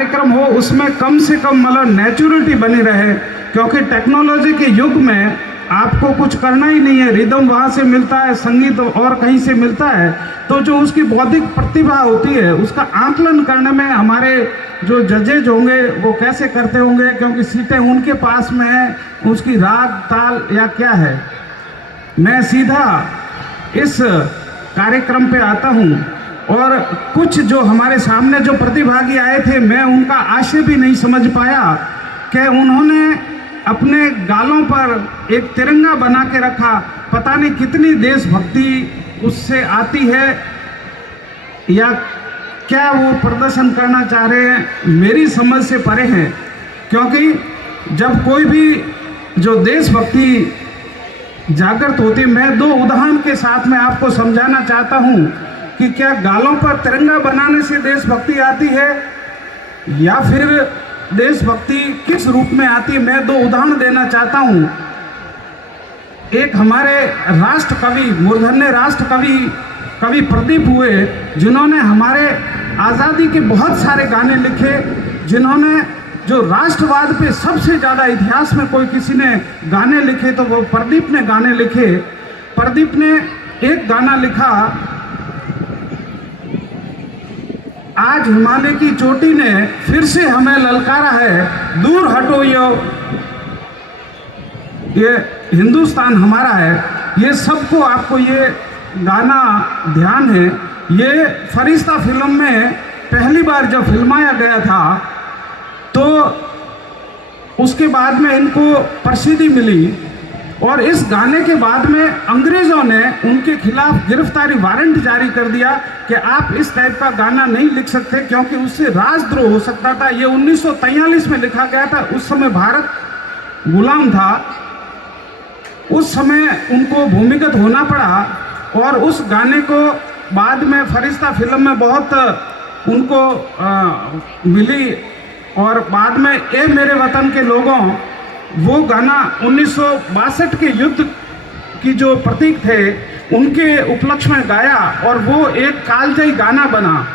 कार्यक्रम हो उसमें कम से कम मतलब नेचुरलिटी बनी रहे, क्योंकि टेक्नोलॉजी के युग में आपको कुछ करना ही नहीं है। रिदम वहाँ से मिलता है, संगीत और कहीं से मिलता है, तो जो उसकी बौद्धिक प्रतिभा होती है उसका आकलन करने में हमारे जो जजेज होंगे वो कैसे करते होंगे, क्योंकि सीटें उनके पास में है, उसकी राग ताल या क्या है। मैं सीधा इस कार्यक्रम पे आता हूँ और कुछ जो हमारे सामने जो प्रतिभागी आए थे, मैं उनका आशय भी नहीं समझ पाया कि उन्होंने अपने गालों पर एक तिरंगा बना के रखा। पता नहीं कितनी देशभक्ति उससे आती है या क्या वो प्रदर्शन करना चाह रहे हैं, मेरी समझ से परे है। क्योंकि जब कोई भी जो देशभक्ति जागृत होती है, मैं दो उदाहरण के साथ में आपको समझाना चाहता हूँ कि क्या गालों पर तिरंगा बनाने से देशभक्ति आती है या फिर देशभक्ति किस रूप में आती है। मैं दो उदाहरण देना चाहता हूँ। एक हमारे राष्ट्र कवि, मूर्धन्य राष्ट्र कवि प्रदीप हुए, जिन्होंने हमारे आज़ादी के बहुत सारे गाने लिखे, जिन्होंने जो राष्ट्रवाद पे सबसे ज़्यादा इतिहास में कोई किसी ने गाने लिखे तो वो प्रदीप ने गाने लिखे। प्रदीप ने एक गाना लिखा, आज हिमालय की चोटी ने फिर से हमें ललकारा है, दूर हटो ये हिंदुस्तान हमारा है। ये सबको आपको ये गाना ध्यान है। ये फरिश्ता फिल्म में पहली बार जब फिल्माया गया था तो उसके बाद में इनको प्रसिद्धि मिली, और इस गाने के बाद में अंग्रेज़ों ने उनके खिलाफ गिरफ्तारी वारंट जारी कर दिया कि आप इस टाइप का गाना नहीं लिख सकते, क्योंकि उससे राजद्रोह हो सकता था। ये 1943 में लिखा गया था, उस समय भारत गुलाम था, उस समय उनको भूमिगत होना पड़ा। और उस गाने को बाद में फरिश्ता फिल्म में बहुत उनको मिली, और बाद में ए मेरे वतन के लोगों, वो गाना 1962 के युद्ध की जो प्रतीक थे उनके उपलक्ष्य में गाया, और वो एक कालजयी गाना बना।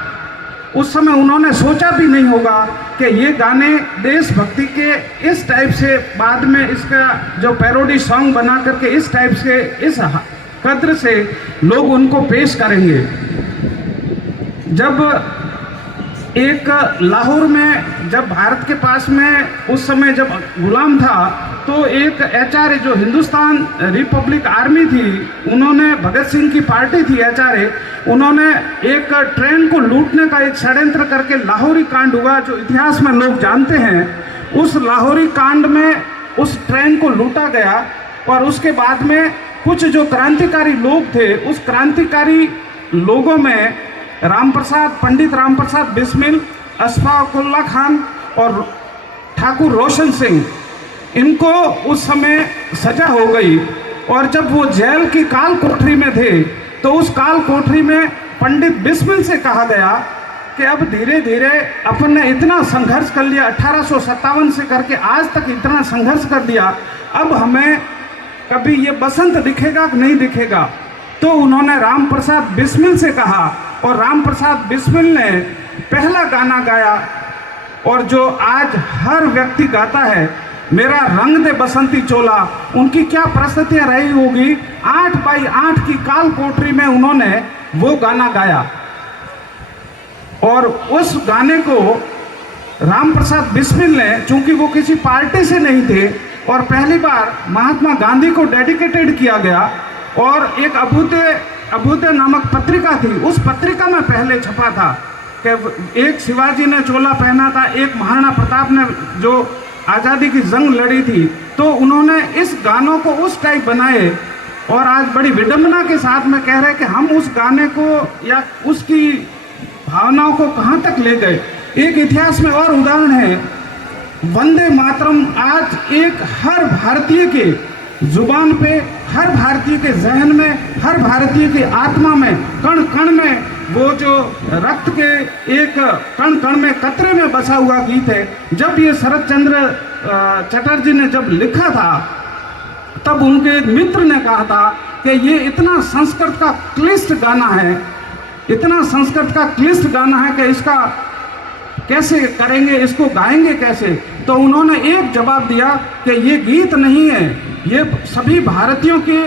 उस समय उन्होंने सोचा भी नहीं होगा कि ये गाने देशभक्ति के इस टाइप से बाद में इसका जो पैरोडी सॉन्ग बना करके इस टाइप से इस कद्र से लोग उनको पेश करेंगे। जब एक लाहौर में, जब भारत के पास में उस समय जब गुलाम था, तो एक एचआरए जो हिंदुस्तान रिपब्लिक आर्मी थी, उन्होंने, भगत सिंह की पार्टी थी एचआरए, उन्होंने एक ट्रेन को लूटने का एक षड्यंत्र करके लाहौरी कांड हुआ, जो इतिहास में लोग जानते हैं। उस लाहौरी कांड में उस ट्रेन को लूटा गया, और उसके बाद में कुछ जो क्रांतिकारी लोग थे, उस क्रांतिकारी लोगों में पंडित राम प्रसाद बिस्मिल, अशफाक उल्लाह खान और ठाकुर रोशन सिंह, इनको उस समय सजा हो गई। और जब वो जेल की काल कोठरी में थे, तो उस काल कोठरी में पंडित बिस्मिल से कहा गया कि अब धीरे धीरे अपन ने इतना संघर्ष कर लिया, 1857 से करके आज तक इतना संघर्ष कर दिया, अब हमें कभी ये बसंत दिखेगा कि नहीं दिखेगा। तो उन्होंने राम प्रसाद बिस्मिल से कहा, और राम प्रसाद बिस्मिल ने पहला गाना गाया, और जो आज हर व्यक्ति गाता है, मेरा रंग दे बसंती चोला। उनकी क्या परिस्थितियाँ रही होगी, 8x8 की काल कोठरी में उन्होंने वो गाना गाया। और उस गाने को राम प्रसाद बिस्मिल ने, चूंकि वो किसी पार्टी से नहीं थे, और पहली बार महात्मा गांधी को डेडिकेटेड किया गया, और एक अभ्युदय नामक पत्रिका थी, उस पत्रिका में पहले छपा था कि एक शिवाजी ने चोला पहना था, एक महाराणा प्रताप ने जो आज़ादी की जंग लड़ी थी। तो उन्होंने इस गानों को उस टाइप बनाए, और आज बड़ी विडंबना के साथ में कह रहे हैं कि हम उस गाने को या उसकी भावनाओं को कहाँ तक ले गए। एक इतिहास में और उदाहरण है, वंदे मातरम आज एक हर भारतीय के जुबान पे, हर भारतीय के जहन में, हर भारतीय की आत्मा में, कण कण में, वो जो रक्त के एक कण कण में, कतरे में बसा हुआ गीत है। जब ये शरद चंद्र चटर्जी ने जब लिखा था, तब उनके एक मित्र ने कहा था कि ये इतना संस्कृत का क्लिष्ट गाना है, इतना संस्कृत का क्लिष्ट गाना है कि इसका कैसे करेंगे, इसको गाएंगे कैसे। तो उन्होंने एक जवाब दिया कि ये गीत नहीं है, ये सभी भारतीयों के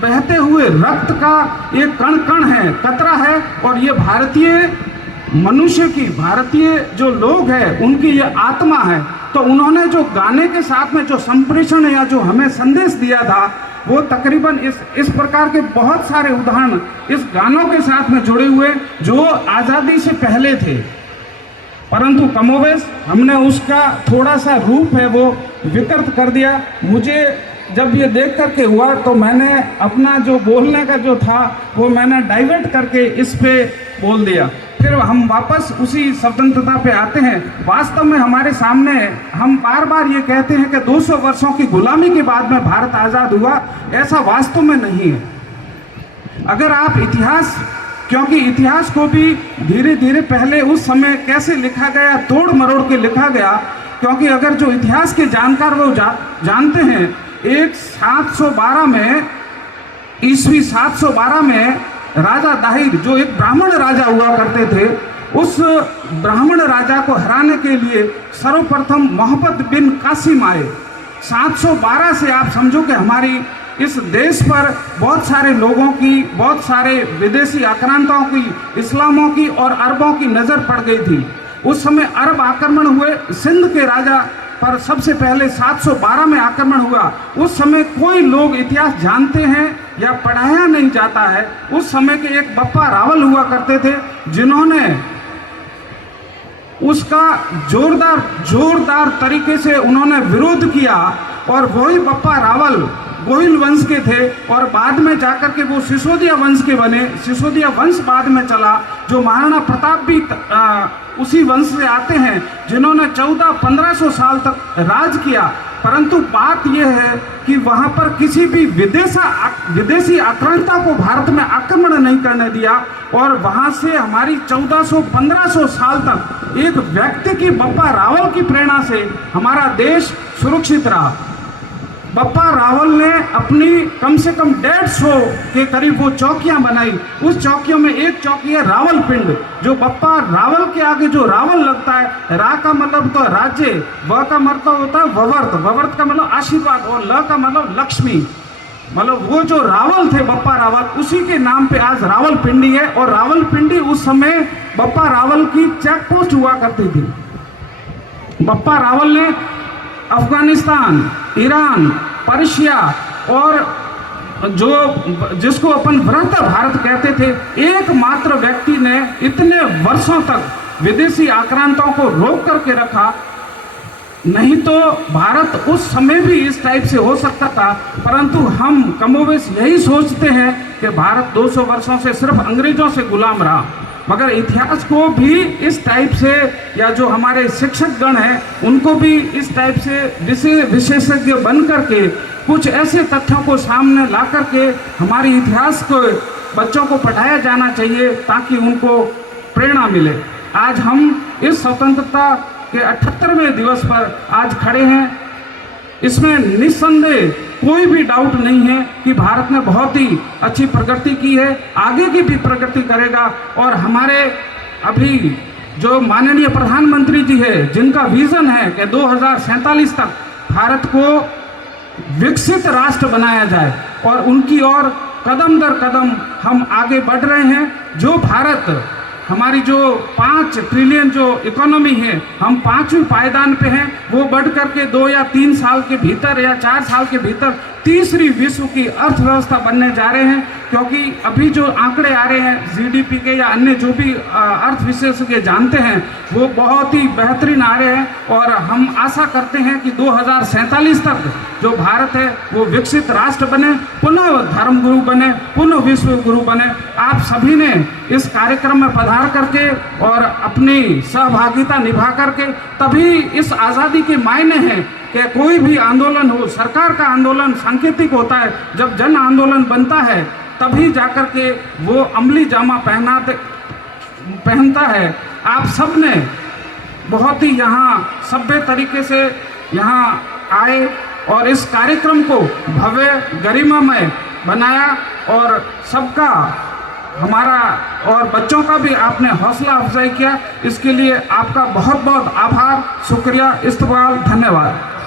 बहते हुए रक्त का एक कण कण है, कतरा है, और ये भारतीय मनुष्य की, भारतीय जो लोग हैं उनकी ये आत्मा है। तो उन्होंने जो गाने के साथ में जो संप्रेषण या जो हमें संदेश दिया था, वो तकरीबन इस प्रकार के बहुत सारे उदाहरण इस गानों के साथ में जुड़े हुए जो आज़ादी से पहले थे, परंतु कमोवेश हमने उसका थोड़ा सा रूप है वो विकृत कर दिया। मुझे जब ये देख करके हुआ तो मैंने अपना जो बोलने का जो था वो मैंने डाइवर्ट करके इस पे बोल दिया। फिर हम वापस उसी स्वतंत्रता पे आते हैं। वास्तव में हमारे सामने हम बार बार ये कहते हैं कि 200 वर्षों की गुलामी के बाद में भारत आज़ाद हुआ, ऐसा वास्तव में नहीं है। अगर आप इतिहास, क्योंकि इतिहास को भी धीरे धीरे पहले उस समय कैसे लिखा गया, तोड़ मरोड़ के लिखा गया, क्योंकि अगर जो इतिहास के जानकार वो जानते हैं, एक 712 में, ईस्वी 712 में राजा दाहिर जो एक ब्राह्मण राजा हुआ करते थे, उस ब्राह्मण राजा को हराने के लिए सर्वप्रथम मोहम्मद बिन कासिम आए। 712 से आप समझो कि हमारी इस देश पर बहुत सारे लोगों की, बहुत सारे विदेशी आक्रांताओं की, इस्लामों की और अरबों की नज़र पड़ गई थी। उस समय अरब आक्रमण हुए, सिंध के राजा पर सबसे पहले 712 में आक्रमण हुआ। उस समय कोई लोग इतिहास जानते हैं या पढ़ाया नहीं जाता है। उस समय के एक बप्पा रावल हुआ करते थे, जिन्होंने उसका जोरदार तरीके से उन्होंने विरोध किया, और वही बप्पा रावल गोहिल वंश के थे, और बाद में जाकर के वो सिसोदिया वंश के बने। सिसोदिया वंश बाद में चला, जो महाराणा प्रताप भी उसी वंश से आते हैं, जिन्होंने 1400-1500 साल तक राज किया। परंतु बात यह है कि वहाँ पर किसी भी विदेशी आक्रांता को भारत में आक्रमण नहीं करने दिया, और वहाँ से हमारी 1400-1500 साल तक एक व्यक्ति की, बप्पा रावल की प्रेरणा से हमारा देश सुरक्षित रहा। बप्पा रावल ने अपनी कम से कम 150 के करीब वो चौकियां बनाई। उस चौकियों में एक चौकी है रावलपिंड, जो बप्पा रावल के आगे जो रावल लगता है, रा का मतलब तो राज्य, व का मतलब होता है ववर्त, ववर्त का मतलब आशीर्वाद, और ल का मतलब लक्ष्मी। मतलब वो जो रावल थे बप्पा रावल, उसी के नाम पे आज रावलपिंडी है। और रावलपिंडी उस समय बप्पा रावल की चेक पोस्ट हुआ करती थी। बप्पा रावल ने अफगानिस्तान, ईरान, पर्शिया और जिसको अपन वृहत भारत कहते थे, एकमात्र व्यक्ति ने इतने वर्षों तक विदेशी आक्रांताओं को रोक करके रखा। नहीं तो भारत उस समय भी इस टाइप से हो सकता था, परंतु हम कमोवेश यही सोचते हैं कि भारत 200 वर्षों से सिर्फ अंग्रेजों से गुलाम रहा। मगर इतिहास को भी इस टाइप से, या जो हमारे शिक्षक गण हैं उनको भी इस टाइप से विशेषज्ञ बन करके कुछ ऐसे तथ्यों को सामने ला करके हमारे इतिहास को बच्चों को पढ़ाया जाना चाहिए, ताकि उनको प्रेरणा मिले। आज हम इस स्वतंत्रता के 78वें दिवस पर आज खड़े हैं। इसमें निस्संदेह कोई भी डाउट नहीं है कि भारत ने बहुत ही अच्छी प्रगति की है, आगे की भी प्रगति करेगा। और हमारे अभी जो माननीय प्रधानमंत्री जी है, जिनका विजन है कि 2047 तक भारत को विकसित राष्ट्र बनाया जाए, और उनकी ओर कदम दर कदम हम आगे बढ़ रहे हैं। जो भारत, हमारी जो 5 ट्रिलियन जो इकोनॉमी है, हम 5वें पायदान पे हैं, वो बढ़ करके 2 या 3 साल के भीतर या 4 साल के भीतर तीसरी विश्व की अर्थव्यवस्था बनने जा रहे हैं। क्योंकि अभी जो आंकड़े आ रहे हैं जीडीपी के या अन्य जो भी अर्थ विशेषज्ञ जानते हैं, वो बहुत ही बेहतरीन आ रहे हैं। और हम आशा करते हैं कि 2047 तक जो भारत है वो विकसित राष्ट्र बने, पुनः धर्मगुरु बने, पुनः विश्व गुरु बने। आप सभी ने इस कार्यक्रम में पधार करके और अपनी सहभागिता निभा करके, तभी इस आज़ादी के मायने हैं कि कोई भी आंदोलन हो, सरकार का आंदोलन सांकेतिक होता है, जब जन आंदोलन बनता है तभी जाकर के वो अमली जामा पहनता है। आप सब ने बहुत ही यहाँ सभ्य तरीके से यहाँ आए और इस कार्यक्रम को भव्य गरिमामय बनाया, और सबका हमारा और बच्चों का भी आपने हौसला अफजाई किया, इसके लिए आपका बहुत बहुत आभार, शुक्रिया, इस्तकबाल, धन्यवाद।